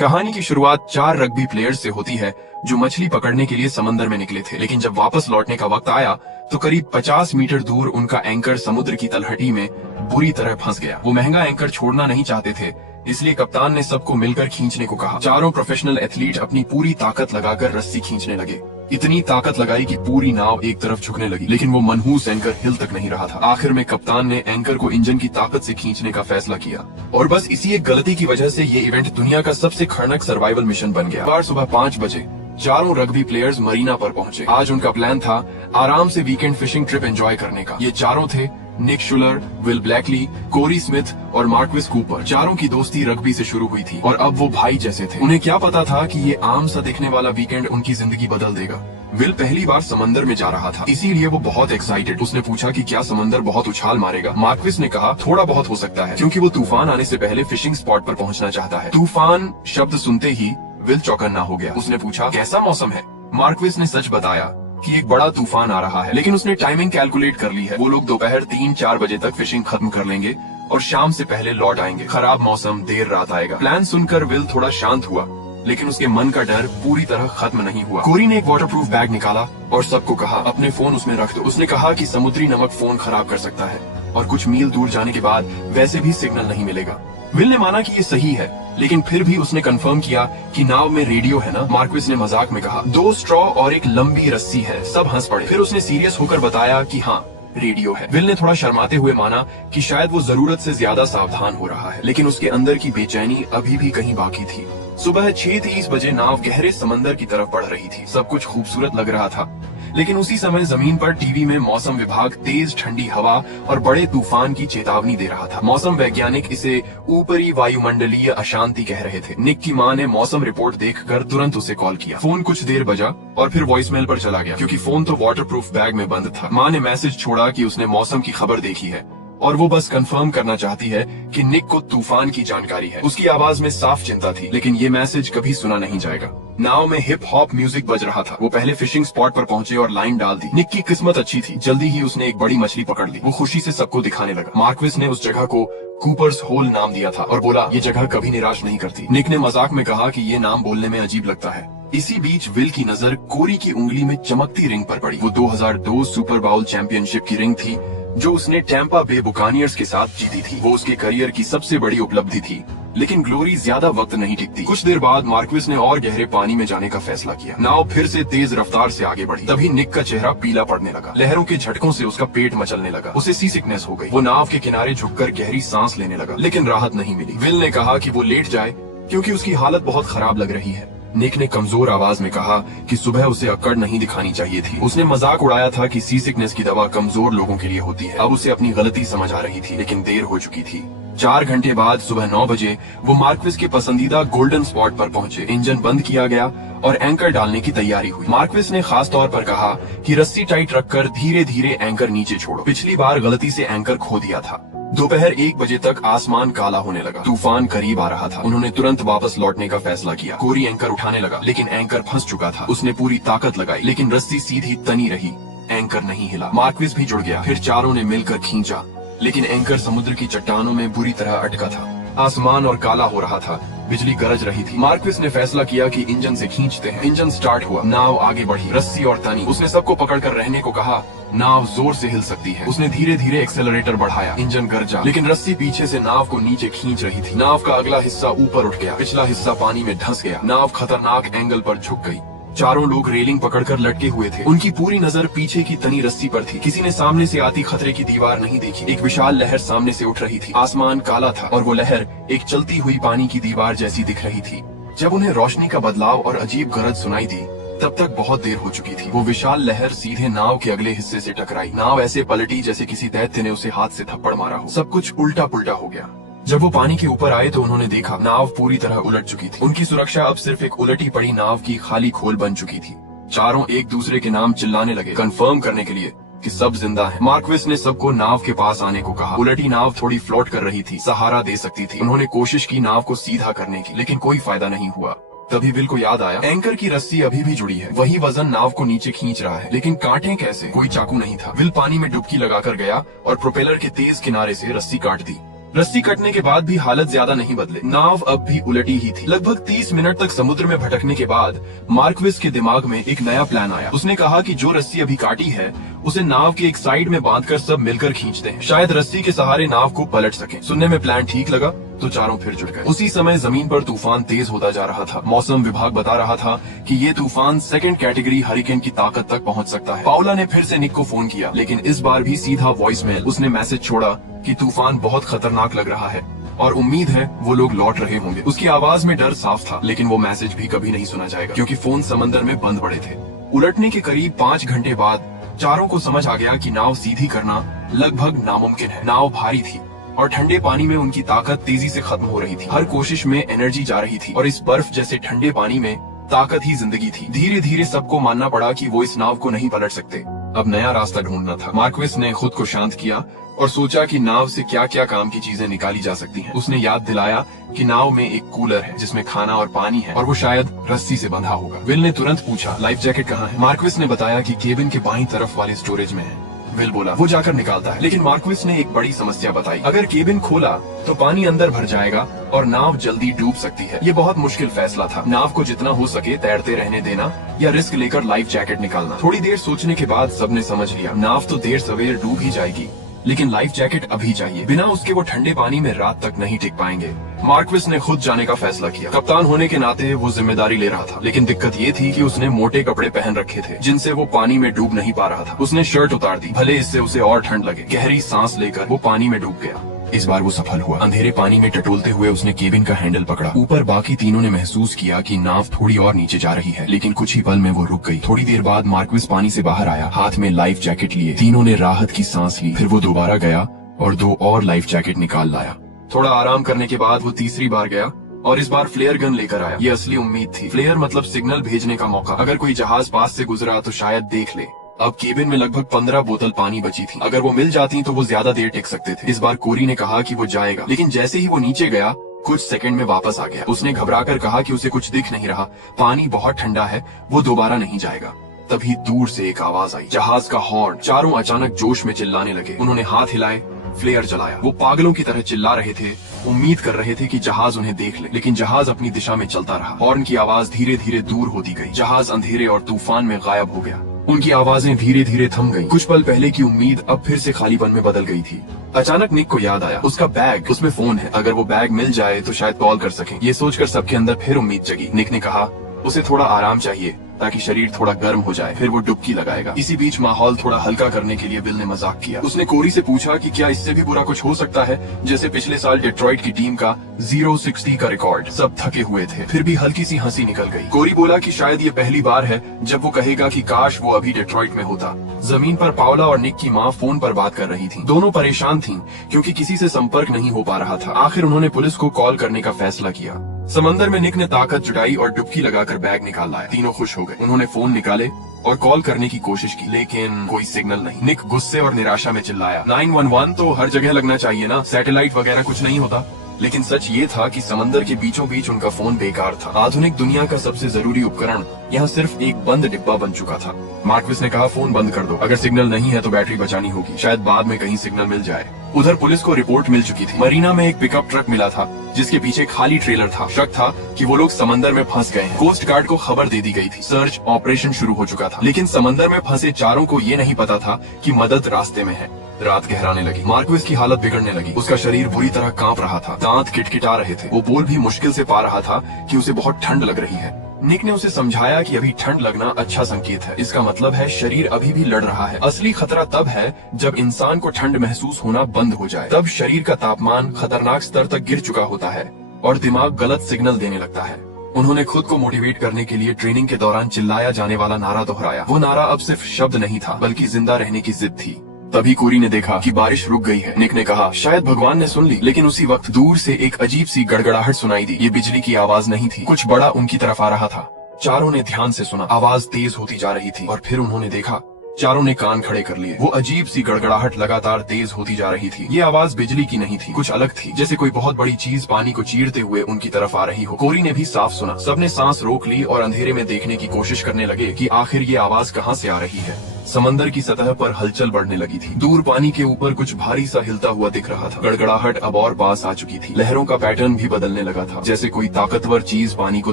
कहानी की शुरुआत 4 रग्बी प्लेयर्स से होती है जो मछली पकड़ने के लिए समंदर में निकले थे, लेकिन जब वापस लौटने का वक्त आया तो करीब 50 मीटर दूर उनका एंकर समुद्र की तलहटी में बुरी तरह फंस गया। वो महंगा एंकर छोड़ना नहीं चाहते थे, इसलिए कप्तान ने सबको मिलकर खींचने को कहा। चारों प्रोफेशनल एथलीट अपनी पूरी ताकत लगाकर रस्सी खींचने लगे। इतनी ताकत लगाई कि पूरी नाव एक तरफ झुकने लगी, लेकिन वो मनहूस एंकर हिल तक नहीं रहा था। आखिर में कप्तान ने एंकर को इंजन की ताकत से खींचने का फैसला किया और बस इसी एक गलती की वजह से ये इवेंट दुनिया का सबसे खतरनाक सर्वाइवल मिशन बन गया। बार सुबह 5 बजे चारों रग्बी प्लेयर्स मरीना पर पहुंचे। आज उनका प्लान था आराम से वीकेंड फिशिंग ट्रिप एंजॉय करने का। ये चारों थे निक शुलर, विल ब्लैकली, कोरी स्मिथ और मार्क्विस कूपर। चारों की दोस्ती रग्बी से शुरू हुई थी और अब वो भाई जैसे थे। उन्हें क्या पता था कि ये आम सा दिखने वाला वीकेंड उनकी जिंदगी बदल देगा। विल पहली बार समंदर में जा रहा था, इसीलिए वो बहुत एक्साइटेड। उसने पूछा कि क्या समंदर बहुत उछाल मारेगा। मार्क्विस ने कहा थोड़ा बहुत हो सकता है, क्योंकि वो तूफान आने से पहले फिशिंग स्पॉट पर पहुंचना चाहता है। तूफान शब्द सुनते ही विल चौकन्ना हो गया। उसने पूछा कैसा मौसम है। मार्क्विस ने सच बताया कि एक बड़ा तूफान आ रहा है, लेकिन उसने टाइमिंग कैलकुलेट कर ली है। वो लोग दोपहर 3-4 बजे तक फिशिंग खत्म कर लेंगे और शाम से पहले लौट आएंगे। खराब मौसम, देर रात आएगा। प्लान सुनकर विल थोड़ा शांत हुआ, लेकिन उसके मन का डर पूरी तरह खत्म नहीं हुआ। कोरी ने एक वाटरप्रूफ बैग निकाला और सबको कहा अपने फोन उसमें रख दो। उसने कहा कि समुद्री नमक फोन खराब कर सकता है और कुछ मील दूर जाने के बाद वैसे भी सिग्नल नहीं मिलेगा। विल ने माना कि ये सही है, लेकिन फिर भी उसने कंफर्म किया कि नाव में रेडियो है ना। मार्क्विस ने मजाक में कहा 2 स्ट्रॉ और एक लंबी रस्सी है। सब हंस पड़े। फिर उसने सीरियस होकर बताया कि हाँ, रेडियो है। विल ने थोड़ा शर्माते हुए माना कि शायद वो जरूरत से ज्यादा सावधान हो रहा है, लेकिन उसके अंदर की बेचैनी अभी भी कहीं बाकी थी। सुबह 6:30 बजे नाव गहरे समंदर की तरफ बढ़ रही थी। सब कुछ खूबसूरत लग रहा था, लेकिन उसी समय जमीन पर टीवी में मौसम विभाग तेज ठंडी हवा और बड़े तूफान की चेतावनी दे रहा था। मौसम वैज्ञानिक इसे ऊपरी वायुमंडलीय अशांति कह रहे थे। निक की मां ने मौसम रिपोर्ट देखकर तुरंत उसे कॉल किया। फोन कुछ देर बजा और फिर वॉइसमेल पर चला गया, क्योंकि फोन तो वाटरप्रूफ बैग में बंद था। मां ने मैसेज छोड़ा कि उसने मौसम की खबर देखी है और वो बस कंफर्म करना चाहती है कि निक को तूफान की जानकारी है। उसकी आवाज में साफ चिंता थी, लेकिन ये मैसेज कभी सुना नहीं जाएगा। नाव में हिप हॉप म्यूजिक बज रहा था। वो पहले फिशिंग स्पॉट पर पहुंचे और लाइन डाल दी। निक की किस्मत अच्छी थी, जल्दी ही उसने एक बड़ी मछली पकड़ ली। वो खुशी से सबको दिखाने लगा। मार्क्विस ने उस जगह को कूपर्स होल नाम दिया था और बोला ये जगह कभी निराश नहीं करती। निक ने मजाक में कहा कि ये नाम बोलने में अजीब लगता है। इसी बीच विल की नजर कोरी की उंगली में चमकती रिंग पर पड़ी। वो 2002 सुपर बाउल चैंपियनशिप की रिंग थी जो उसने टैंपा बे बुकानियर्स के साथ जीती थी। वो उसके करियर की सबसे बड़ी उपलब्धि थी, लेकिन ग्लोरी ज्यादा वक्त नहीं टिकती। कुछ देर बाद मार्क्विस ने और गहरे पानी में जाने का फैसला किया। नाव फिर से तेज रफ्तार से आगे बढ़ी। तभी निक का चेहरा पीला पड़ने लगा। लहरों के झटकों से उसका पेट मचलने लगा। उसे सी सिकनेस हो गई। वो नाव के किनारे झुककर गहरी सांस लेने लगा, लेकिन राहत नहीं मिली। विल ने कहा कि वो लेट जाए क्योंकि उसकी हालत बहुत खराब लग रही है। निक ने कमजोर आवाज में कहा कि सुबह उसे अक्कड़ नहीं दिखानी चाहिए थी। उसने मजाक उड़ाया था कि सी सिकनेस की दवा कमजोर लोगों के लिए होती है। अब उसे अपनी गलती समझ आ रही थी, लेकिन देर हो चुकी थी। 4 घंटे बाद सुबह 9 बजे वो मार्क्विस के पसंदीदा गोल्डन स्पॉट पर पहुंचे। इंजन बंद किया गया और एंकर डालने की तैयारी हुई। मार्क्विस ने खास तौर पर कहा कि रस्सी टाइट रखकर धीरे धीरे एंकर नीचे छोड़ो। पिछली बार गलती से एंकर खो दिया था। दोपहर 1 बजे तक आसमान काला होने लगा। तूफान करीब आ रहा था। उन्होंने तुरंत वापस लौटने का फैसला किया। कोरी एंकर उठाने लगा, लेकिन एंकर फंस चुका था। उसने पूरी ताकत लगाई, लेकिन रस्सी सीधी तनी रही। एंकर नहीं हिला। मार्क्विस भी जुड़ गया। फिर चारों ने मिलकर खींचा, लेकिन एंकर समुद्र की चट्टानों में बुरी तरह अटका था। आसमान और काला हो रहा था। बिजली गरज रही थी। मार्क्विस ने फैसला किया कि इंजन से खींचते हैं। इंजन स्टार्ट हुआ। नाव आगे बढ़ी। रस्सी और तनी। उसने सबको पकड़कर रहने को कहा। नाव जोर से हिल सकती है। उसने धीरे धीरे एक्सेलरेटर बढ़ाया। इंजन गरजा, लेकिन रस्सी पीछे से नाव को नीचे खींच रही थी। नाव का अगला हिस्सा ऊपर उठ गया। पिछला हिस्सा पानी में धंस गया। नाव खतरनाक एंगल पर झुक गई। चारों लोग रेलिंग पकड़कर लटके हुए थे। उनकी पूरी नजर पीछे की तनी रस्सी पर थी। किसी ने सामने से आती खतरे की दीवार नहीं देखी। एक विशाल लहर सामने से उठ रही थी। आसमान काला था और वो लहर एक चलती हुई पानी की दीवार जैसी दिख रही थी। जब उन्हें रोशनी का बदलाव और अजीब गरज सुनाई दी, तब तक बहुत देर हो चुकी थी। वो विशाल लहर सीधे नाव के अगले हिस्से से टकराई। नाव ऐसे पलटी जैसे किसी दैत्य ने उसे हाथ से थप्पड़ मारा हो। सब कुछ उल्टा पुल्टा हो गया। जब वो पानी के ऊपर आए तो उन्होंने देखा नाव पूरी तरह उलट चुकी थी। उनकी सुरक्षा अब सिर्फ एक उलटी पड़ी नाव की खाली खोल बन चुकी थी। चारों एक दूसरे के नाम चिल्लाने लगे, कंफर्म करने के लिए कि सब जिंदा हैं। मार्क्विस ने सबको नाव के पास आने को कहा। उलटी नाव थोड़ी फ्लोट कर रही थी, सहारा दे सकती थी। उन्होंने कोशिश की नाव को सीधा करने की, लेकिन कोई फायदा नहीं हुआ। तभी विल को याद आया एंकर की रस्सी अभी भी जुड़ी है। वही वजन नाव को नीचे खींच रहा है, लेकिन कांटे कैसे? कोई चाकू नहीं था। विल पानी में डुबकी लगाकर गया और प्रोपेलर के तेज किनारे से रस्सी काट दी। रस्सी कटने के बाद भी हालत ज्यादा नहीं बदले। नाव अब भी उलटी ही थी। लगभग 30 मिनट तक समुद्र में भटकने के बाद मार्क्विस के दिमाग में एक नया प्लान आया। उसने कहा कि जो रस्सी अभी काटी है उसे नाव के एक साइड में बांधकर सब मिलकर खींचते हैं, शायद रस्सी के सहारे नाव को पलट सके। सुनने में प्लान ठीक लगा तो चारों फिर जुट गए। उसी समय जमीन पर तूफान तेज होता जा रहा था। मौसम विभाग बता रहा था कि ये तूफान सेकंड कैटेगरी हरिकेन की ताकत तक पहुंच सकता है। पाउला ने फिर से निक को फोन किया, लेकिन इस बार भी सीधा वॉइसमेल। उसने मैसेज छोड़ा कि तूफान बहुत खतरनाक लग रहा है और उम्मीद है वो लोग लौट रहे होंगे। उसकी आवाज में डर साफ था, लेकिन वो मैसेज भी कभी नहीं सुना जाएगा क्योंकि फोन समंदर में बंद पड़े थे। उलटने के करीब 5 घंटे बाद चारों को समझ आ गया कि नाव सीधी करना लगभग नामुमकिन है। नाव भारी थी और ठंडे पानी में उनकी ताकत तेजी से खत्म हो रही थी। हर कोशिश में एनर्जी जा रही थी और इस बर्फ जैसे ठंडे पानी में ताकत ही जिंदगी थी। धीरे धीरे सबको मानना पड़ा कि वो इस नाव को नहीं पलट सकते। अब नया रास्ता ढूंढना था। मार्क्विस ने खुद को शांत किया और सोचा कि नाव से क्या क्या काम की चीजें निकाली जा सकती हैं। उसने याद दिलाया कि नाव में एक कूलर है जिसमें खाना और पानी है और वो शायद रस्सी से बंधा होगा। विल ने तुरंत पूछा, लाइफ जैकेट कहाँ है? मार्क्विस ने बताया कि केबिन के बाईं तरफ वाले स्टोरेज में है। विल बोला, वो जाकर निकालता है। लेकिन मार्क्विस ने एक बड़ी समस्या बताई। अगर केबिन खोला तो पानी अंदर भर जाएगा और नाव जल्दी डूब सकती है। ये बहुत मुश्किल फैसला था। नाव को जितना हो सके तैरते रहने देना या रिस्क लेकर लाइफ जैकेट निकालना। थोड़ी देर सोचने के बाद सबने समझ लिया, नाव तो देर सवेर डूब ही जाएगी, लेकिन लाइफ जैकेट अभी चाहिए। बिना उसके वो ठंडे पानी में रात तक नहीं टिक पाएंगे। मार्क्विस ने खुद जाने का फैसला किया। कप्तान होने के नाते वो जिम्मेदारी ले रहा था, लेकिन दिक्कत ये थी कि उसने मोटे कपड़े पहन रखे थे जिनसे वो पानी में डूब नहीं पा रहा था। उसने शर्ट उतार दी, भले इससे उसे और ठंड लगे। गहरी सांस लेकर वो पानी में डूब गया। इस बार वो सफल हुआ। अंधेरे पानी में टटोलते हुए उसने केबिन का हैंडल पकड़ा। ऊपर बाकी तीनों ने महसूस किया कि नाव थोड़ी और नीचे जा रही है, लेकिन कुछ ही पल में वो रुक गई। थोड़ी देर बाद मार्क्विस पानी से बाहर आया, हाथ में लाइफ जैकेट लिए। तीनों ने राहत की सांस ली। फिर वो दोबारा गया और 2 और लाइफ जैकेट निकाल लाया। थोड़ा आराम करने के बाद वो तीसरी बार गया और इस बार फ्लेयर गन लेकर आया। ये असली उम्मीद थी। फ्लेयर मतलब सिग्नल भेजने का मौका। अगर कोई जहाज पास से गुजरा तो शायद देख ले। अब केबिन में लगभग 15 बोतल पानी बची थी। अगर वो मिल जाती तो वो ज्यादा देर टिक सकते थे। इस बार कोरी ने कहा कि वो जाएगा, लेकिन जैसे ही वो नीचे गया कुछ सेकंड में वापस आ गया। उसने घबराकर कहा कि उसे कुछ दिख नहीं रहा, पानी बहुत ठंडा है, वो दोबारा नहीं जाएगा। तभी दूर से एक आवाज आई, जहाज का हॉर्न। चारों अचानक जोश में चिल्लाने लगे। उन्होंने हाथ हिलाए, फ्लेयर जलाया। वो पागलों की तरह चिल्ला रहे थे, उम्मीद कर रहे थे कि जहाज उन्हें देख ले, लेकिन जहाज अपनी दिशा में चलता रहा। हॉर्न की आवाज धीरे धीरे दूर होती गई। जहाज अंधेरे और तूफान में गायब हो गया। उनकी आवाजें धीरे धीरे थम गईं। कुछ पल पहले की उम्मीद अब फिर से खालीपन में बदल गई थी। अचानक निक को याद आया, उसका बैग, उसमें फोन है। अगर वो बैग मिल जाए तो शायद कॉल कर सके। ये सोचकर सबके अंदर फिर उम्मीद जगी। निक ने कहा, उसे थोड़ा आराम चाहिए ताकि शरीर थोड़ा गर्म हो जाए, फिर वो डुबकी लगाएगा। इसी बीच माहौल थोड़ा हल्का करने के लिए विल ने मजाक किया। उसने कोरी से पूछा कि क्या इससे भी बुरा कुछ हो सकता है, जैसे पिछले साल डेट्रॉइट की टीम का 0-60 का रिकॉर्ड। सब थके हुए थे, फिर भी हल्की सी हंसी निकल गई। कोरी बोला कि शायद ये पहली बार है जब वो कहेगा कि काश वो अभी डेट्रॉइट में होता। जमीन पर पाउला और निक की माँ फोन पर बात कर रही थी। दोनों परेशान थीं क्योंकि किसी से संपर्क नहीं हो पा रहा था। आखिर उन्होंने पुलिस को कॉल करने का फैसला किया। समंदर में निक ने ताकत जुटाई और डुबकी लगाकर बैग निकाल लाया। तीनों खुश हो गए। उन्होंने फोन निकाले और कॉल करने की कोशिश की, लेकिन कोई सिग्नल नहीं। निक गुस्से और निराशा में चिल्लाया, 911 तो हर जगह लगना चाहिए ना, सैटेलाइट वगैरह कुछ नहीं होता। लेकिन सच ये था कि समंदर के बीचों बीच उनका फोन बेकार था। आधुनिक दुनिया का सबसे जरूरी उपकरण यहाँ सिर्फ एक बंद डिब्बा बन चुका था। मार्क्विस ने कहा, फोन बंद कर दो, अगर सिग्नल नहीं है तो बैटरी बचानी होगी, शायद बाद में कहीं सिग्नल मिल जाए। उधर पुलिस को रिपोर्ट मिल चुकी थी। मरीना में एक पिकअप ट्रक मिला था जिसके पीछे खाली ट्रेलर था। शक था कि वो लोग समंदर में फंस गए हैं। कोस्ट गार्ड को खबर दे दी गई थी। सर्च ऑपरेशन शुरू हो चुका था, लेकिन समंदर में फंसे चारों को ये नहीं पता था कि मदद रास्ते में है। रात गहराने लगी। मार्क्विस की हालत बिगड़ने लगी। उसका शरीर बुरी तरह कांप रहा था, दांत किटकिटा रहे थे। वो बोल भी मुश्किल से पा रहा था कि उसे बहुत ठंड लग रही है। निक ने उसे समझाया कि अभी ठंड लगना अच्छा संकेत है, इसका मतलब है शरीर अभी भी लड़ रहा है। असली खतरा तब है जब इंसान को ठंड महसूस होना बंद हो जाए। तब शरीर का तापमान खतरनाक स्तर तक गिर चुका होता है और दिमाग गलत सिग्नल देने लगता है। उन्होंने खुद को मोटिवेट करने के लिए ट्रेनिंग के दौरान चिल्लाया जाने वाला नारा दोहराया। वो नारा अब सिर्फ शब्द नहीं था, बल्कि जिंदा रहने की जिद थी। तभी कोरी ने देखा कि बारिश रुक गई है। निक ने कहा, शायद भगवान ने सुन ली। लेकिन उसी वक्त दूर से एक अजीब सी गड़गड़ाहट सुनाई दी। ये बिजली की आवाज नहीं थी, कुछ बड़ा उनकी तरफ आ रहा था। चारों ने ध्यान से सुना। आवाज तेज होती जा रही थी और फिर उन्होंने देखा। चारों ने कान खड़े कर लिए। वो अजीब सी गड़गड़ाहट लगातार तेज होती जा रही थी। ये आवाज बिजली की नहीं थी, कुछ अलग थी, जैसे कोई बहुत बड़ी चीज पानी को चीरते हुए उनकी तरफ आ रही हो। कोरी ने भी साफ सुना। सबने सांस रोक ली और अंधेरे में देखने की कोशिश करने लगे कि आखिर ये आवाज कहाँ से आ रही है। समंदर की सतह पर हलचल बढ़ने लगी थी। दूर पानी के ऊपर कुछ भारी सा हिलता हुआ दिख रहा था। गड़गड़ाहट अब और पास आ चुकी थी। लहरों का पैटर्न भी बदलने लगा था, जैसे कोई ताकतवर चीज पानी को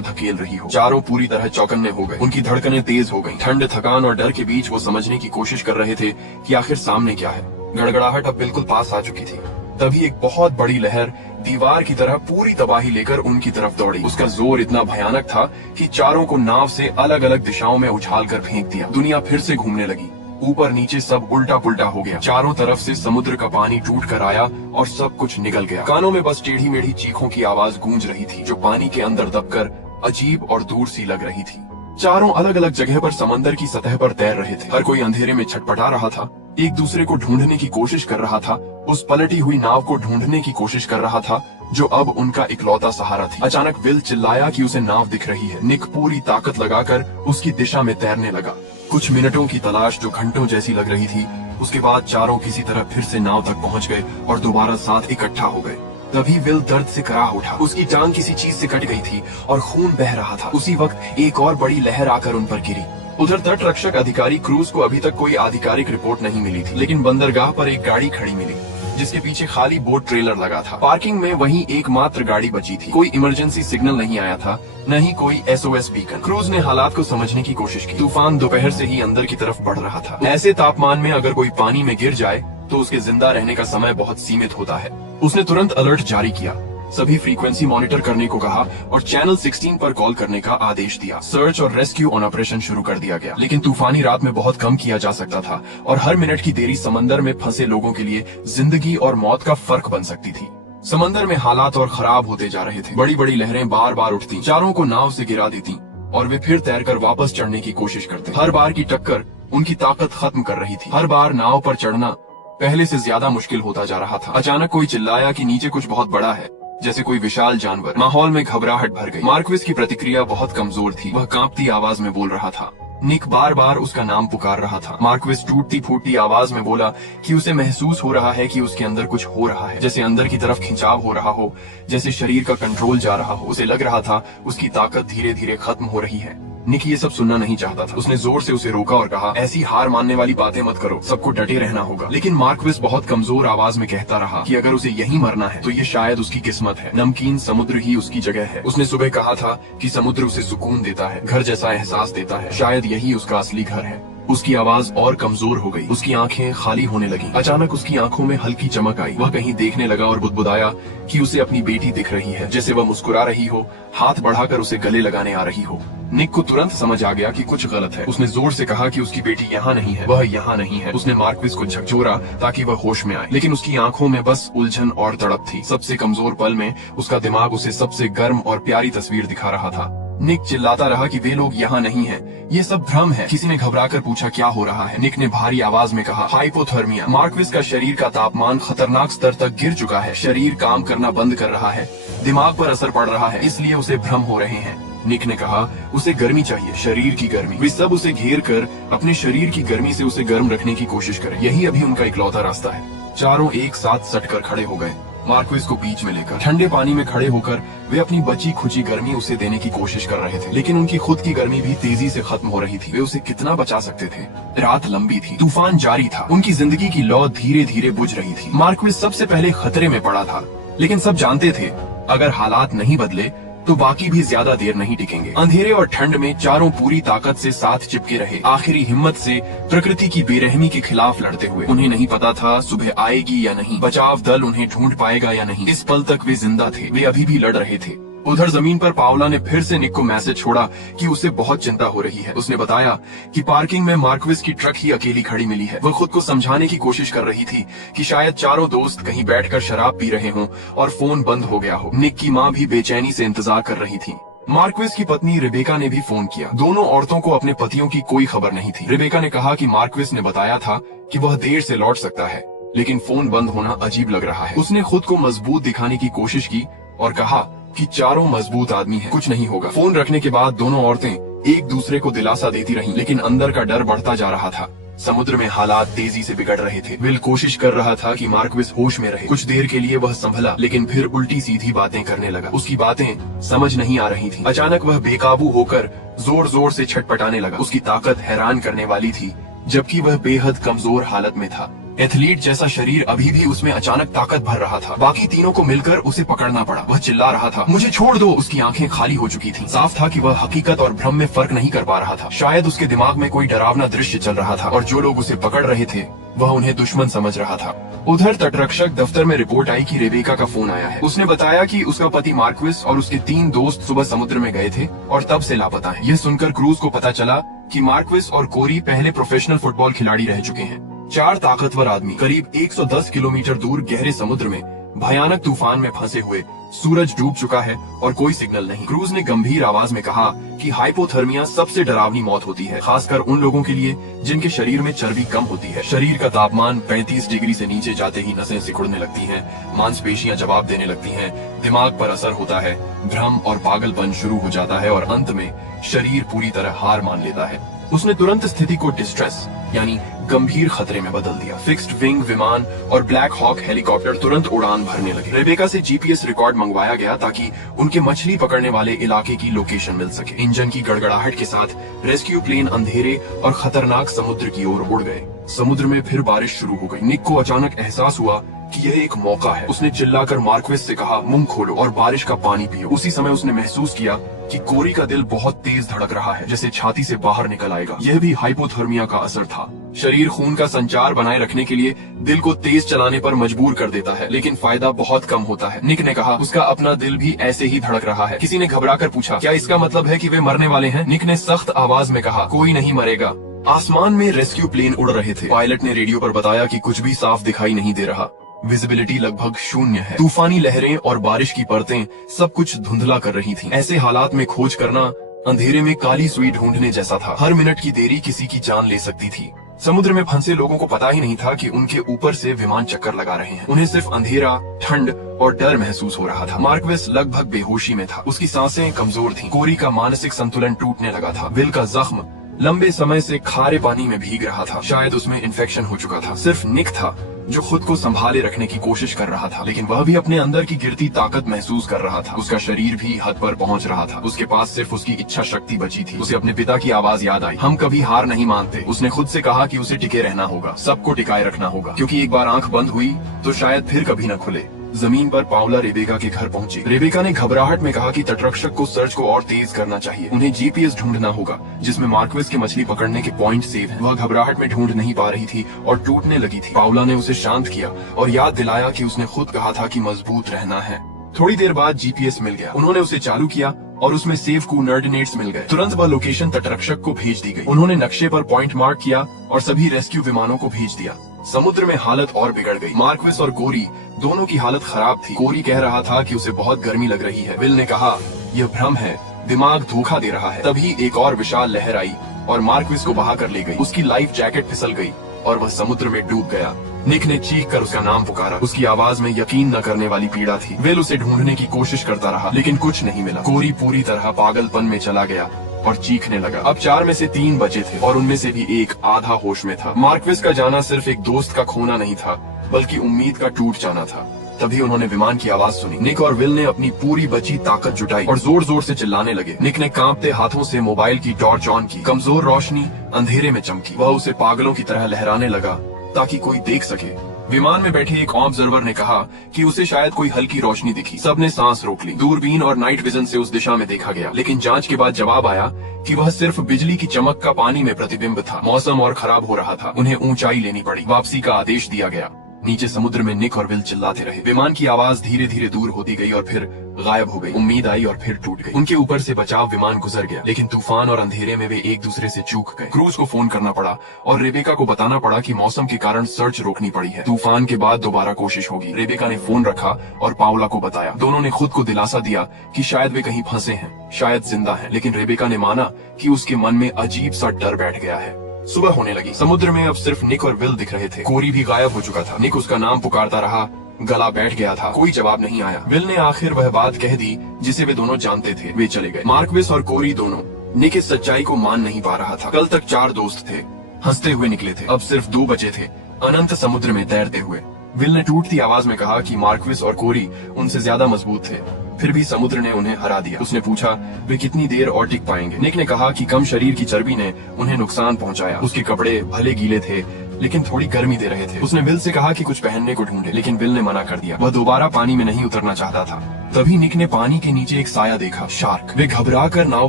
धकेल रही हो। चारों पूरी तरह चौकन्ने हो गए। उनकी धड़कनें तेज हो गईं। ठंड, थकान और डर के बीच वो समझने की कोशिश कर रहे थे कि आखिर सामने क्या है। गड़गड़ाहट अब बिल्कुल पास आ चुकी थी। तभी एक बहुत बड़ी लहर दीवार की तरह पूरी तबाही लेकर उनकी तरफ दौड़ी। उसका जोर इतना भयानक था कि चारों को नाव से अलग अलग दिशाओं में उछालकर फेंक दिया। दुनिया फिर से घूमने लगी। ऊपर नीचे सब उल्टा पुल्टा हो गया। चारों तरफ से समुद्र का पानी टूट कर आया और सब कुछ निगल गया। कानों में बस टेढ़ी मेढ़ी चीखों की आवाज गूंज रही थी, जो पानी के अंदर दबकर अजीब और दूर सी लग रही थी। चारों अलग अलग जगह पर समंदर की सतह पर तैर रहे थे। हर कोई अंधेरे में छटपटा रहा था, एक दूसरे को ढूंढने की कोशिश कर रहा था, उस पलटी हुई नाव को ढूंढने की कोशिश कर रहा था जो अब उनका इकलौता सहारा थी। अचानक विल चिल्लाया कि उसे नाव दिख रही है। निक पूरी ताकत लगाकर उसकी दिशा में तैरने लगा। कुछ मिनटों की तलाश जो घंटों जैसी लग रही थी, उसके बाद चारों किसी तरह फिर से नाव तक पहुंच गए और दोबारा साथ इकट्ठा हो गए। तभी विल दर्द से कराह उठा। उसकी टांग किसी चीज से कट गई थी और खून बह रहा था। उसी वक्त एक और बड़ी लहर आकर उन पर गिरी। उधर तट रक्षक अधिकारी क्रूज को अभी तक कोई आधिकारिक रिपोर्ट नहीं मिली थी, लेकिन बंदरगाह पर एक गाड़ी खड़ी मिली जिसके पीछे खाली बोट ट्रेलर लगा था। पार्किंग में वहीं एकमात्र गाड़ी बची थी। कोई इमरजेंसी सिग्नल नहीं आया था, न ही कोई SOS बीकन। क्रूज ने हालात को समझने की कोशिश की। तूफान दोपहर से ही अंदर की तरफ बढ़ रहा था। ऐसे तापमान में अगर कोई पानी में गिर जाए तो उसके जिंदा रहने का समय बहुत सीमित होता है। उसने तुरंत अलर्ट जारी किया, सभी फ्रीक्वेंसी मॉनिटर करने को कहा और चैनल 16 पर कॉल करने का आदेश दिया। सर्च और रेस्क्यू ऑन ऑपरेशन शुरू कर दिया गया, लेकिन तूफानी रात में बहुत कम किया जा सकता था और हर मिनट की देरी समंदर में फंसे लोगों के लिए जिंदगी और मौत का फर्क बन सकती थी। समंदर में हालात और खराब होते जा रहे थे। बड़ी बड़ी लहरें बार बार उठती, चारों को नाव से गिरा देती और वे फिर तैरकर वापस चढ़ने की कोशिश करते। हर बार की टक्कर उनकी ताकत खत्म कर रही थी। हर बार नाव पर चढ़ना पहले से ज्यादा मुश्किल होता जा रहा था। अचानक कोई चिल्लाया कि नीचे कुछ बहुत बड़ा है, जैसे कोई विशाल जानवर। माहौल में घबराहट भर गई। मार्क्विस की प्रतिक्रिया बहुत कमजोर थी। वह कांपती आवाज में बोल रहा था। निक बार बार उसका नाम पुकार रहा था। मार्क्विस टूटती फूटती आवाज में बोला कि उसे महसूस हो रहा है कि उसके अंदर कुछ हो रहा है, जैसे अंदर की तरफ खिंचाव हो रहा हो, जैसे शरीर का कंट्रोल जा रहा हो। उसे लग रहा था उसकी ताकत धीरे धीरे खत्म हो रही है। निक ये सब सुनना नहीं चाहता था। उसने जोर से उसे रोका और कहा, ऐसी हार मानने वाली बातें मत करो, सबको डटे रहना होगा। लेकिन मार्क्विस बहुत कमजोर आवाज में कहता रहा कि अगर उसे यहीं मरना है तो ये शायद उसकी किस्मत है। नमकीन समुद्र ही उसकी जगह है। उसने सुबह कहा था कि समुद्र उसे सुकून देता है, घर जैसा एहसास देता है। शायद यही उसका असली घर है। उसकी आवाज और कमजोर हो गई। उसकी आंखें खाली होने लगी। अचानक उसकी आंखों में हल्की चमक आई। वह कहीं देखने लगा और बुदबुदाया कि उसे अपनी बेटी दिख रही है, जैसे वह मुस्कुरा रही हो, हाथ बढ़ाकर उसे गले लगाने आ रही हो। निक को तुरंत समझ आ गया कि कुछ गलत है। उसने जोर से कहा कि उसकी बेटी यहाँ नहीं है, वह यहाँ नहीं है। उसने मार्क्विस को झकझोरा ताकि वह होश में आए, लेकिन उसकी आंखों में बस उलझन और तड़प थी। सबसे कमजोर पल में उसका दिमाग उसे सबसे गर्म और प्यारी तस्वीर दिखा रहा था। निक चिल्लाता रहा कि वे लोग यहाँ नहीं हैं, ये सब भ्रम है। किसी ने घबराकर पूछा क्या हो रहा है। निक ने भारी आवाज में कहा, हाइपोथर्मिया। मार्क्विस का शरीर का तापमान खतरनाक स्तर तक गिर चुका है। शरीर काम करना बंद कर रहा है, दिमाग पर असर पड़ रहा है, इसलिए उसे भ्रम हो रहे हैं। निक ने कहा, उसे गर्मी चाहिए, शरीर की गर्मी। वे सब उसे घेर कर अपने शरीर की गर्मी से उसे गर्म रखने की कोशिश करें। यही अभी उनका इकलौता रास्ता है। चारों एक साथ सटकर खड़े हो गए, मार्क्विस को बीच में लेकर। ठंडे पानी में खड़े होकर वे अपनी बची खुची गर्मी उसे देने की कोशिश कर रहे थे, लेकिन उनकी खुद की गर्मी भी तेजी से खत्म हो रही थी। वे उसे कितना बचा सकते थे। रात लंबी थी, तूफान जारी था, उनकी जिंदगी की लौ धीरे धीरे बुझ रही थी। मार्क्विस सबसे पहले खतरे में पड़ा था, लेकिन सब जानते थे अगर हालात नहीं बदले तो बाकी भी ज्यादा देर नहीं टिकेंगे। अंधेरे और ठंड में चारों पूरी ताकत से साथ चिपके रहे, आखिरी हिम्मत से प्रकृति की बेरहमी के खिलाफ लड़ते हुए। उन्हें नहीं पता था सुबह आएगी या नहीं, बचाव दल उन्हें ढूंढ पाएगा या नहीं। इस पल तक वे जिंदा थे, वे अभी भी लड़ रहे थे। उधर जमीन पर पावला ने फिर से निक को मैसेज छोड़ा कि उसे बहुत चिंता हो रही है। उसने बताया कि पार्किंग में मार्क्विस की ट्रक ही अकेली खड़ी मिली है। वह खुद को समझाने की कोशिश कर रही थी कि शायद चारों दोस्त कहीं बैठकर शराब पी रहे हों और फोन बंद हो गया हो। निक की माँ भी बेचैनी से इंतजार कर रही थी। मार्क्विस की पत्नी रिबेका ने भी फोन किया। दोनों औरतों को अपने पतियों की कोई खबर नहीं थी। रिबेका ने कहा कि मार्क्विस ने बताया था कि वह देर से लौट सकता है, लेकिन फोन बंद होना अजीब लग रहा है। उसने खुद को मजबूत दिखाने की कोशिश की और कहा कि चारों मजबूत आदमी हैं, कुछ नहीं होगा। फोन रखने के बाद दोनों औरतें एक दूसरे को दिलासा देती रहीं, लेकिन अंदर का डर बढ़ता जा रहा था। समुद्र में हालात तेजी से बिगड़ रहे थे। विल कोशिश कर रहा था कि मार्क्विस होश में रहे। कुछ देर के लिए वह संभला, लेकिन फिर उल्टी सीधी बातें करने लगा। उसकी बातें समझ नहीं आ रही थी। अचानक वह बेकाबू होकर जोर जोर से छटपटाने लगा। उसकी ताकत हैरान करने वाली थी, जबकि वह बेहद कमजोर हालत में था। एथलीट जैसा शरीर अभी भी उसमें अचानक ताकत भर रहा था। बाकी तीनों को मिलकर उसे पकड़ना पड़ा। वह चिल्ला रहा था, मुझे छोड़ दो। उसकी आंखें खाली हो चुकी थीं। साफ था कि वह हकीकत और भ्रम में फर्क नहीं कर पा रहा था। शायद उसके दिमाग में कोई डरावना दृश्य चल रहा था और जो लोग उसे पकड़ रहे थे वह उन्हें दुश्मन समझ रहा था। उधर तटरक्षक दफ्तर में रिपोर्ट आई कि रेबेका का फोन आया है। उसने बताया कि उसका पति मार्क्विस और उसके 3 दोस्त सुबह समुद्र में गए थे और तब से लापता हैं। यह सुनकर क्रूज को पता चला कि मार्क्विस और कोरी पहले प्रोफेशनल फुटबॉल खिलाड़ी रह चुके हैं। 4 ताकतवर आदमी करीब 110 किलोमीटर दूर गहरे समुद्र में भयानक तूफान में फंसे हुए। सूरज डूब चुका है और कोई सिग्नल नहीं। क्रूज ने गंभीर आवाज में कहा कि हाइपोथर्मिया सबसे डरावनी मौत होती है, खासकर उन लोगों के लिए जिनके शरीर में चर्बी कम होती है। शरीर का तापमान 35 डिग्री से नीचे जाते ही नसें सिकुड़ने लगती हैं, मांसपेशियां जवाब देने लगती हैं, दिमाग पर असर होता है, भ्रम और पागलपन शुरू हो जाता है और अंत में शरीर पूरी तरह हार मान लेता है। उसने तुरंत स्थिति को डिस्ट्रेस यानी गंभीर खतरे में बदल दिया। फिक्स्ड विंग विमान और ब्लैक हॉक हेलीकॉप्टर तुरंत उड़ान भरने लगे। रेबेका से जीपीएस रिकॉर्ड मंगवाया गया ताकि उनके मछली पकड़ने वाले इलाके की लोकेशन मिल सके। इंजन की गड़गड़ाहट के साथ रेस्क्यू प्लेन अंधेरे और खतरनाक समुद्र की ओर उड़ गए। समुद्र में फिर बारिश शुरू हो गई। निक को अचानक एहसास हुआ कि यह एक मौका है। उसने चिल्लाकर मार्क्विस से कहा, मुंह खोलो और बारिश का पानी पियो। उसी समय उसने महसूस किया कि कोरी का दिल बहुत तेज धड़क रहा है, जैसे छाती से बाहर निकल आएगा। यह भी हाइपोथर्मिया का असर था। शरीर खून का संचार बनाए रखने के लिए दिल को तेज चलाने पर मजबूर कर देता है, लेकिन फायदा बहुत कम होता है। निक ने कहा, उसका अपना दिल भी ऐसे ही धड़क रहा है। किसी ने घबराकर पूछा, क्या इसका मतलब है कि वे मरने वाले हैं? निक ने सख्त आवाज में कहा, कोई नहीं मरेगा। आसमान में रेस्क्यू प्लेन उड़ रहे थे। पायलट ने रेडियो पर बताया कि कुछ भी साफ दिखाई नहीं दे रहा। विजिबिलिटी लगभग शून्य है। तूफानी लहरें और बारिश की परतें सब कुछ धुंधला कर रही थीं। ऐसे हालात में खोज करना अंधेरे में काली सुई ढूंढने जैसा था। हर मिनट की देरी किसी की जान ले सकती थी। समुद्र में फंसे लोगों को पता ही नहीं था कि उनके ऊपर से विमान चक्कर लगा रहे हैं। उन्हें सिर्फ अंधेरा, ठंड और डर महसूस हो रहा था। मार्क्विस लगभग बेहोशी में था। उसकी सांसें कमजोर थीं। कोरी का मानसिक संतुलन टूटने लगा था। विल का जख्म लंबे समय से खारे पानी में भीग रहा था। शायद उसमें इन्फेक्शन हो चुका था। सिर्फ निक था जो खुद को संभाले रखने की कोशिश कर रहा था, लेकिन वह भी अपने अंदर की गिरती ताकत महसूस कर रहा था। उसका शरीर भी हद पर पहुंच रहा था। उसके पास सिर्फ उसकी इच्छा शक्ति बची थी। उसे अपने पिता की आवाज याद आई, हम कभी हार नहीं मानते। उसने खुद से कहा कि उसे टिके रहना होगा, सबको टिकाए रखना होगा, क्योंकि एक बार आंख बंद हुई तो शायद फिर कभी न खुले। जमीन पर पाउला रेबेका के घर पहुंची। रेबेका ने घबराहट में कहा कि तटरक्षक को सर्च को और तेज करना चाहिए। उन्हें जीपीएस ढूंढना होगा जिसमें मार्क्विस के मछली पकड़ने के पॉइंट सेव हैं। वह घबराहट में ढूंढ नहीं पा रही थी और टूटने लगी थी। पाउला ने उसे शांत किया और याद दिलाया कि उसने खुद कहा था कि मजबूत रहना है। थोड़ी देर बाद जीपीएस मिल गया। उन्होंने उसे चालू किया और उसमें सेव कोऑर्डिनेट्स मिल गए। तुरंत वह लोकेशन तटरक्षक को भेज दी गई। उन्होंने नक्शे पर पॉइंट मार्क किया और सभी रेस्क्यू विमानों को भेज दिया। समुद्र में हालत और बिगड़ गई। मार्क्विस और कोरी दोनों की हालत खराब थी। कोरी कह रहा था कि उसे बहुत गर्मी लग रही है। विल ने कहा, यह भ्रम है, दिमाग धोखा दे रहा है। तभी एक और विशाल लहर आई और मार्क्विस को बहा कर ले गई। उसकी लाइफ जैकेट फिसल गई और वह समुद्र में डूब गया। निक ने चीख कर उसका नाम पुकारा। उसकी आवाज में यकीन न करने वाली पीड़ा थी। विल उसे ढूंढने की कोशिश करता रहा, लेकिन कुछ नहीं मिला। कोरी पूरी तरह पागलपन में चला गया और चीखने लगा। अब 4 में से 3 बचे थे और उनमें से भी एक आधा होश में था। मार्क्विस का जाना सिर्फ एक दोस्त का खोना नहीं था, बल्कि उम्मीद का टूट जाना था। तभी उन्होंने विमान की आवाज सुनी। निक और विल ने अपनी पूरी बची ताकत जुटाई और जोर जोर से चिल्लाने लगे। निक ने कांपते हाथों से मोबाइल की टॉर्च ऑन की। कमजोर रोशनी अंधेरे में चमकी। वह उसे पागलों की तरह लहराने लगा ताकि कोई देख सके। विमान में बैठे एक ऑब्जर्वर ने कहा कि उसे शायद कोई हल्की रोशनी दिखी। सबने सांस रोक ली। दूरबीन और नाइट विजन से उस दिशा में देखा गया, लेकिन जांच के बाद जवाब आया कि वह सिर्फ बिजली की चमक का पानी में प्रतिबिंब था। मौसम और खराब हो रहा था। उन्हें ऊंचाई लेनी पड़ी। वापसी का आदेश दिया गया। नीचे समुद्र में निक और विल चिल्लाते रहे। विमान की आवाज धीरे धीरे दूर होती गई और फिर गायब हो गई। उम्मीद आई और फिर टूट गई। उनके ऊपर से बचाव विमान गुजर गया, लेकिन तूफान और अंधेरे में वे एक दूसरे से चूक गए। क्रूज को फोन करना पड़ा और रेबेका को बताना पड़ा कि मौसम के कारण सर्च रोकनी पड़ी है। तूफान के बाद दोबारा कोशिश होगी। रेबेका ने फोन रखा और पाउला को बताया। दोनों ने खुद को दिलासा दिया कि शायद वे कहीं फंसे हैं, शायद जिंदा हैं, लेकिन रेबेका ने माना कि उसके मन में अजीब सा डर बैठ गया है। सुबह होने लगी। समुद्र में अब सिर्फ निक और विल दिख रहे थे। कोरी भी गायब हो चुका था। निक उसका नाम पुकारता रहा, गला बैठ गया था। कोई जवाब नहीं आया। विल ने आखिर वह बात कह दी जिसे वे दोनों जानते थे। वे चले गए। मार्क्विस और कोरी दोनों निक इस सच्चाई को मान नहीं पा रहा था। कल तक 4 दोस्त थे, हंसते हुए निकले थे। अब सिर्फ 2 बचे थे, अनंत समुद्र में तैरते हुए। विल ने टूटती आवाज में कहा कि मार्क्विस और कोरी उनसे ज्यादा मजबूत थे, फिर भी समुद्र ने उन्हें हरा दिया। उसने पूछा वे कितनी देर और टिक पाएंगे। निक ने कहा कि कम शरीर की चर्बी ने उन्हें नुकसान पहुंचाया। उसके कपड़े भले गीले थे लेकिन थोड़ी गर्मी दे रहे थे। उसने विल से कहा कि कुछ पहनने को ढूंढे, लेकिन विल ने मना कर दिया। वह दोबारा पानी में नहीं उतरना चाहता था। तभी निक ने पानी के नीचे एक साया देखा, शार्क। वे घबराकर नाव